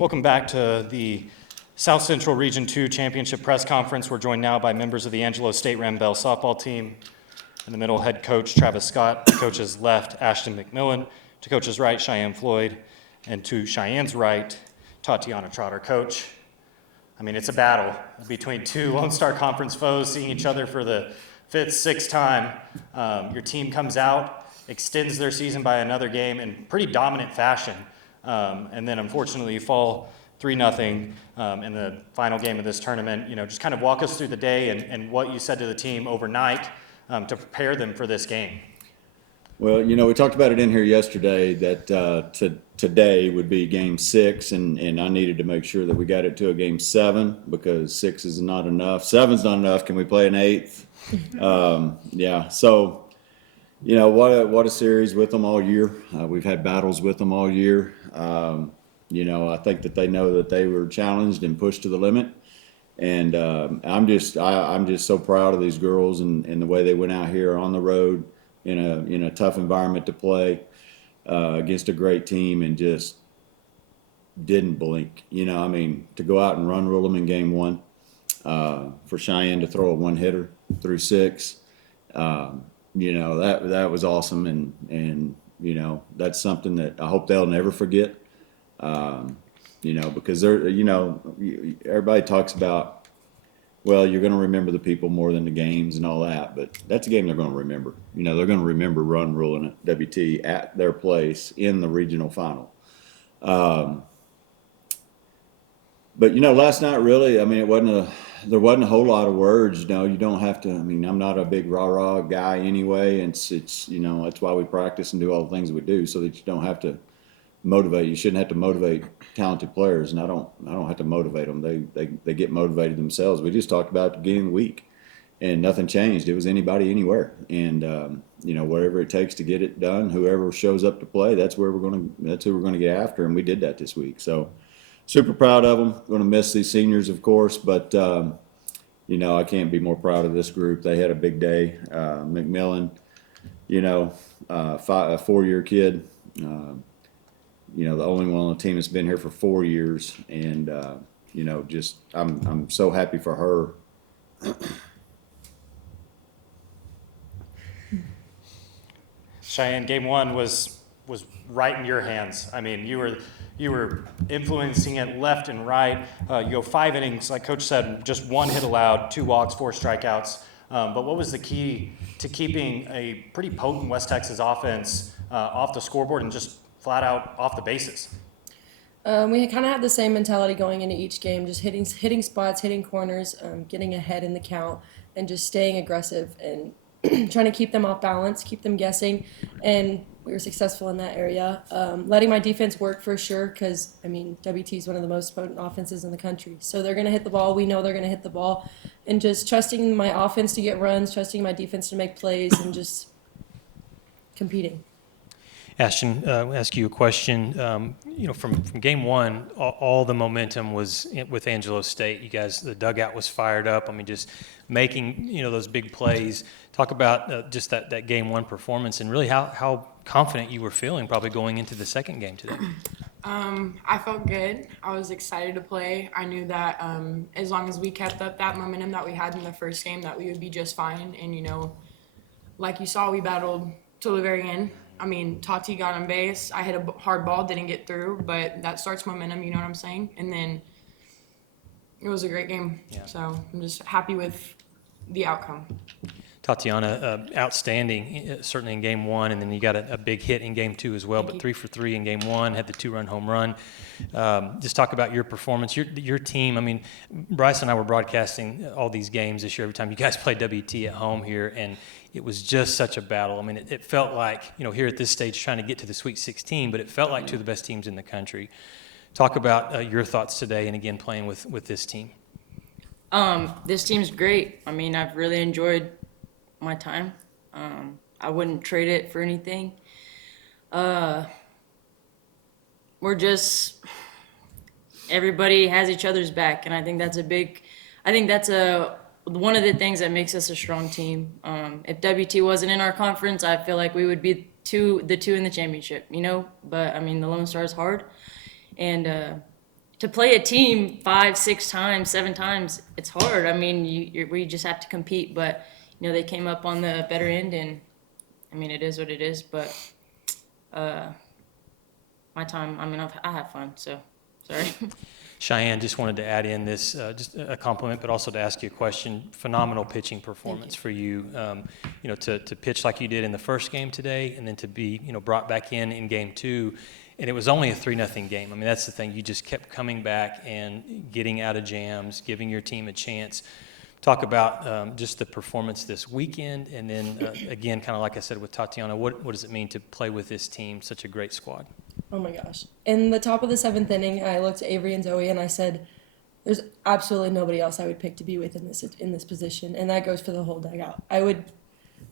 Welcome back to the South Central Region 2 Championship Press Conference. We're joined now by members of the Angelo State Ramblin softball team. In the middle, head coach Travis Scott. To coach's left, Ashton McMillan. To coach's right, Cheyenne Floyd. And to Cheyenne's right, Tatiana Trotter. Coach, I mean, it's a battle between two Lone Star Conference foes seeing each other for the fifth, sixth time. Your team comes out, extends their season by another game in pretty dominant fashion. And then unfortunately you fall 3-0 in the final game of this tournament. You know, just kind of walk us through the day and what you said to the team overnight to prepare them for this game. Well, you know, we talked about it in here yesterday that today would be game 6, and I needed to make sure that we got it to a game 7 because 6 is not enough. 7's not enough. Can we play an 8th? Yeah, so, you know, what a series with them all year. We've had battles with them all year. You know, I think that they know that they were challenged and pushed to the limit. And I'm just so proud of these girls and the way they went out here on the road in a tough environment to play against a great team and just didn't blink. You know, I mean, to go out and run rule them in game 1, for Cheyenne to throw a one-hitter through 6, you know, that was awesome. And you know, that's something that I hope they'll never forget. You know, because they're, you know, everybody talks about, well, you're going to remember the people more than the games and all that, but that's a game they're going to remember. You know, they're going to remember run ruling at WT at their place in the regional final. But, you know, last night really, I mean, there wasn't a whole lot of words. You know, you don't have to, I mean, I'm not a big rah-rah guy anyway. It's, you know, that's why we practice and do all the things we do so that you don't have to motivate. You shouldn't have to motivate talented players, and I don't have to motivate them. They get motivated themselves. We just talked about it at the beginning of the week, and nothing changed. It was anybody, anywhere, and you know, whatever it takes to get it done. Whoever shows up to play, that's who we're going to get after, and we did that this week. So, super proud of them. Going to miss these seniors, of course, but you know, I can't be more proud of this group. They had a big day. McMillan, you know, a 4-year kid. You know, the only one on the team that's been here for 4 years, and you know, just I'm so happy for her. Cheyenne, game 1 was right in your hands. I mean, you were influencing it left and right. You go 5 innings, like Coach said, just 1 hit allowed, 2 walks, 4 strikeouts. But what was the key to keeping a pretty potent West Texas offense off the scoreboard and just flat out off the bases? We kind of had the same mentality going into each game, just hitting spots, hitting corners, getting ahead in the count, and just staying aggressive and trying to keep them off balance, keep them guessing, and we were successful in that area. Letting my defense work for sure because, I mean, WT is one of the most potent offenses in the country. So they're going to hit the ball. We know they're going to hit the ball. And just trusting my offense to get runs, trusting my defense to make plays, and just competing. Ashton, I'll ask you a question. You know, from game 1, all the momentum was with Angelo State. You guys, the dugout was fired up. I mean, just making, you know, those big plays. Talk about just that game 1 performance and really how confident you were feeling probably going into the second game today. I felt good. I was excited to play. I knew that as long as we kept up that momentum that we had in the first game, that we would be just fine. And, you know, like you saw, we battled till the very end. I mean, Tati got on base. I hit a hard ball, didn't get through, but that starts momentum, you know what I'm saying? And then it was a great game. Yeah. So I'm just happy with the outcome. Tatiana, outstanding, certainly in game 1, and then you got a big hit in game 2 as well, but 3 for 3 in game 1, had the 2-run home run. Just talk about your performance, your team. I mean, Bryce and I were broadcasting all these games this year every time you guys played WT at home here, and it was just such a battle. I mean, it felt like, you know, here at this stage trying to get to the Sweet 16, but it felt like two of the best teams in the country. Talk about your thoughts today and, again, playing with this team. This team's great. I mean, I've really enjoyed my time. I wouldn't trade it for anything. We're just, everybody has each other's back, and I think that's one of the things that makes us a strong team. If WT wasn't in our conference, I feel like we would be the two in the championship, you know? But, I mean, the Lone Star is hard, and to play a team 5, 6 times, 7 times, it's hard. I mean, we just have to compete, but they came up on the better end, and I mean, it is what it is. But my time, I mean, I have fun, so sorry. Cheyenne, just wanted to add in this, just a compliment, but also to ask you a question. Phenomenal pitching performance for you. To pitch like you did in the first game today, and then to be, brought back in game 2, and it was only a 3-0 game. I mean, that's the thing. You just kept coming back and getting out of jams, giving your team a chance. Talk about just the performance this weekend, and then again, kind of like I said with Tatiana, what does it mean to play with this team, such a great squad? Oh my gosh. In the top of the 7th inning, I looked at Avery and Zoe and I said, there's absolutely nobody else I would pick to be with in this position. And that goes for the whole dugout. I would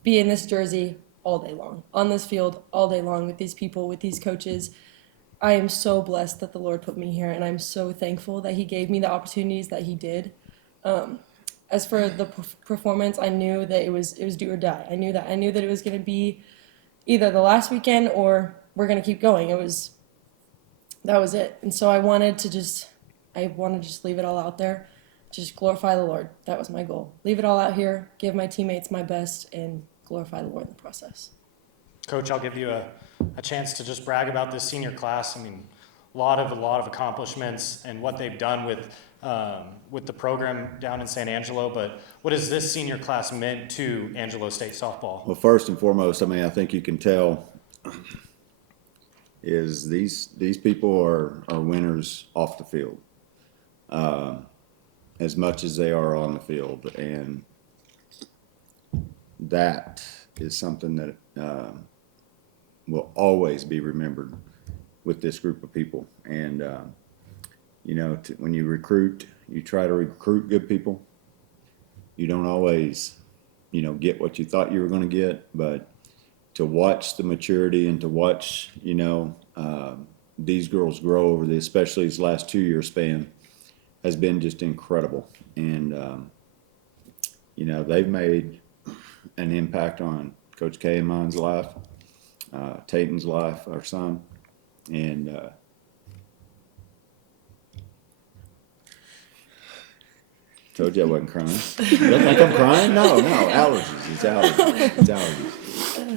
be in this jersey all day long, on this field all day long with these people, with these coaches. I am so blessed that the Lord put me here, and I'm so thankful that he gave me the opportunities that he did. As for the performance, I knew that it was do or die. I knew that it was going to be either the last weekend or we're going to keep going. That was it. And so I wanted to just leave it all out there, just glorify the Lord. That was my goal. Leave it all out here, give my teammates my best, and glorify the Lord in the process. Coach, I'll give you a chance to just brag about this senior class. I mean, a lot of accomplishments and what they've done with the program down in San Angelo, but what has this senior class meant to Angelo State softball? Well, first and foremost, I mean, I think you can tell is these people are winners off the field, as much as they are on the field, and that is something that will always be remembered with this group of people. And when you recruit, you try to recruit good people. You don't always, get what you thought you were going to get, but to watch the maturity and to watch, these girls grow over especially this last 2-year span has been just incredible. And, they've made an impact on Coach K and mine's life, Tatum's life, our son, and told you I wasn't crying. You don't think I'm crying? No, allergies. It's allergies.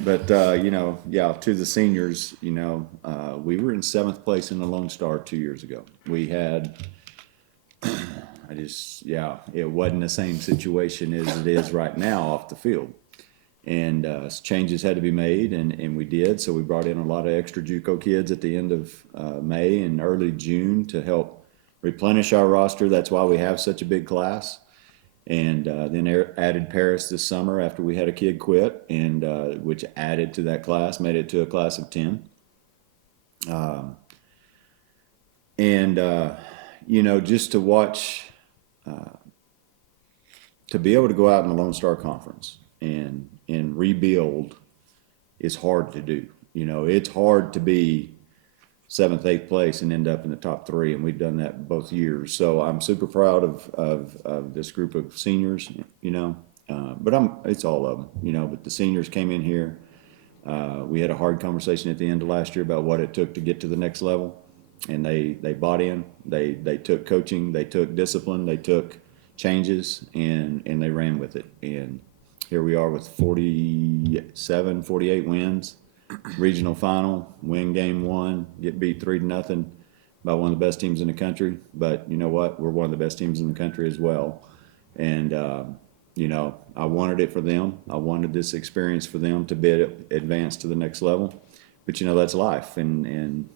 But, to the seniors, we were in 7th place in the Lone Star 2 years ago. We had, it wasn't the same situation as it is right now off the field. And changes had to be made, and we did. So we brought in a lot of extra JUCO kids at the end of May and early June to help replenish our roster. That's why we have such a big class. And then added Paris this summer after we had a kid quit, and which added to that class, made it to a class of 10. Just to watch, to be able to go out in the Lone Star Conference and rebuild is hard to do. It's hard to be 7th, 8th place and end up in the top 3, and we've done that both years. So I'm super proud of this group of seniors, but it's all of them, but the seniors came in here. We had a hard conversation at the end of last year about what it took to get to the next level, and they bought in. They took coaching, they took discipline, they took changes, and they ran with it. And here we are with 47, 48 wins. Regional final, win game 1, get beat 3-0 by one of the best teams in the country. But you know what? We're one of the best teams in the country as well. And, I wanted it for them. I wanted this experience for them to be advanced to the next level. But, that's life. And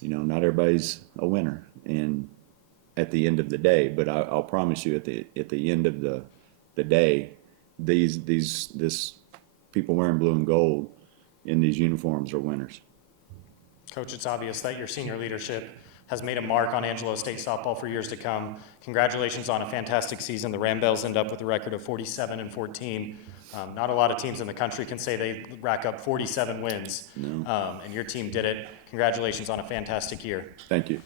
not everybody's a winner. And at the end of the day, but I'll promise you at the end of the day, this people wearing blue and gold in these uniforms are winners. Coach, it's obvious that your senior leadership has made a mark on Angelo State softball for years to come. Congratulations on a fantastic season. The Rambells end up with a record of 47-14. Not a lot of teams in the country can say they rack up 47 wins, No. And your team did it. Congratulations on a fantastic year. Thank you.